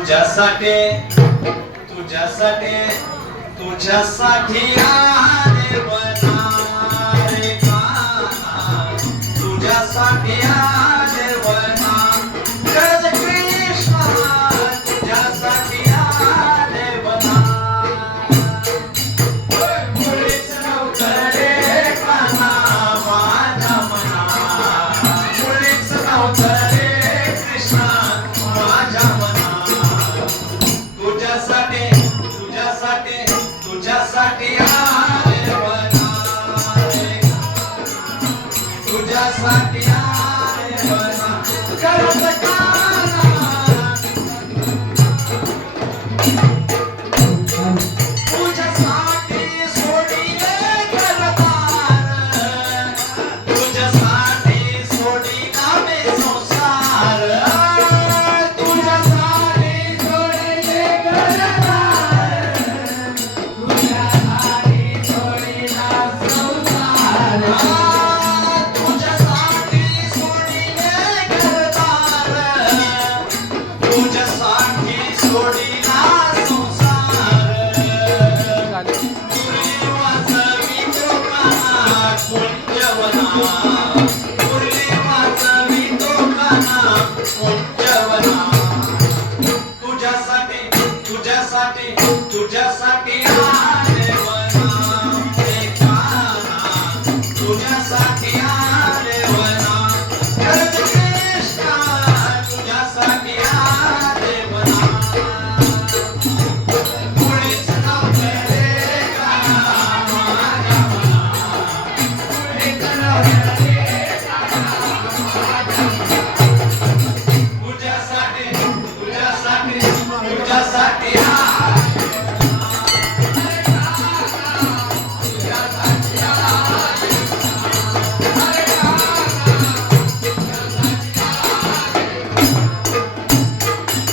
तुझ्यासाठी तुझ्यासाठी तुझ्यासाठी आले वना रे काना तुझ्यासाठी आले वना गज कृष्णा तुझ्यासाठी आले वना मुळीच नव्हतं रे काना माझ्या मना मुळीच नव्हतं रे कृष्णा माझ्या मना तुझ्यासाठी तुझ्यासाठी तुझ्यासाठी आले वना रे तुझ्यासाठी आले वना करत काना तुझ्यासाठी सोडिले घरदार तुझ्यासाठी सोडिला मी संसार तुझ्यासाठी सोडिले घरदार तुझ्यासाठी सोडिला संसार तुझ्यासाठी सोडिले घरदार तुझ्यासाठी सोडिला संसार मुरली वाजवी तो काना कुंजवना मुरली वाजवी तो काना कुंजवना तुझ्यासाठी तुझ्यासाठी तुझ्यासाठी आले वना रे काना तुझ्यासाठी आले वना गज कृष्णा तुझ्यासाठी आले वना मुळीच नव्हतं रे काना माझ्या मना मुळीच नव्हतं रे काना तुझ्यासाठी तुझ्यासाठी तुझ्यासाठी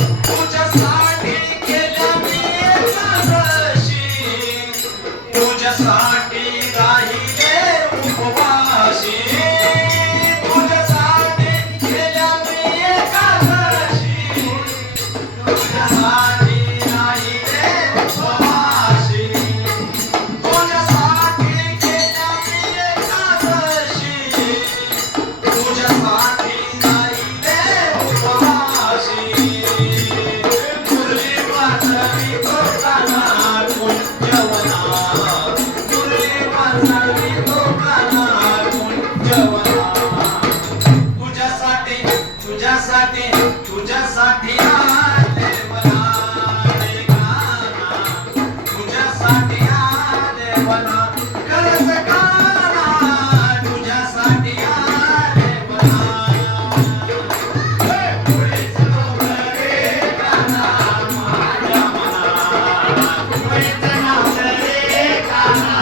तुझ्यासाठी केल्या मी एकादशी तुझ्यासाठी राहिले उपवासी तुझ्यासाठी केल्या मी एकादशी तुझ्यासाठी राहिले उपवासी तुझ्यासाठी केल्या मी एकादशी तुझ्यासाठी राहिले उपवासी मुरली वाजवी तो काना कुंजवना मुरली वाजवी तो काना कुंजवना तुझ्यासाठी तुझ्यासाठी तुझ्यासाठी आले वना रे काना तुझ्यासाठी आले वना गरज काना तुझ्यासाठी आले वना मुळीच नव्हतं रे काना माझ्या मना मुळीच नव्हतं रे काना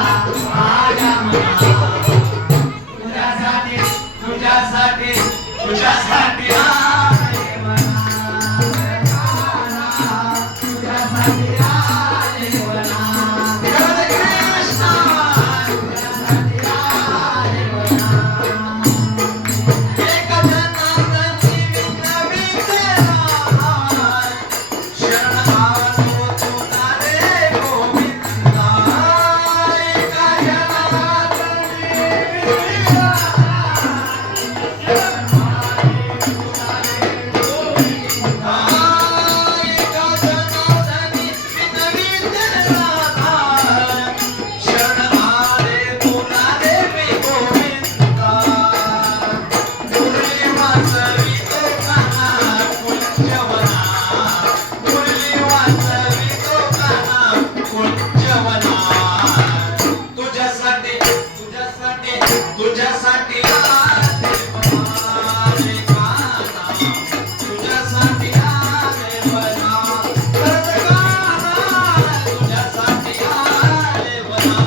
माझ्या मना तुझ्यासाठी तुझ्यासाठी तुझ्यासाठी आले वना रे काना तुझ्यासाठी आले वना गज कृष्णा तुझ्यासाठी आले वना एक जनार्दनी विक्रमी तेरा शरण आलो तुला रे गोविंदा एक जनार्दनी विक्रमी तुझ्यासाठी तुझ्यासाठी तुझ्यासाठी आले वना रे काना तुझ्यासाठी आले वना गज काना तुझ्यासाठी आले वना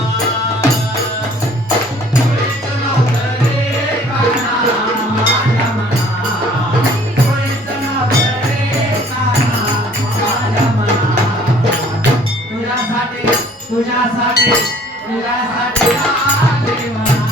मुळीच नव्हतं रे काना माझ्या मना मुळीच नव्हतं रे काना माझ्या मना तुझ्यासाठी तुझ्यासाठी तुझ्यासाठी आले वना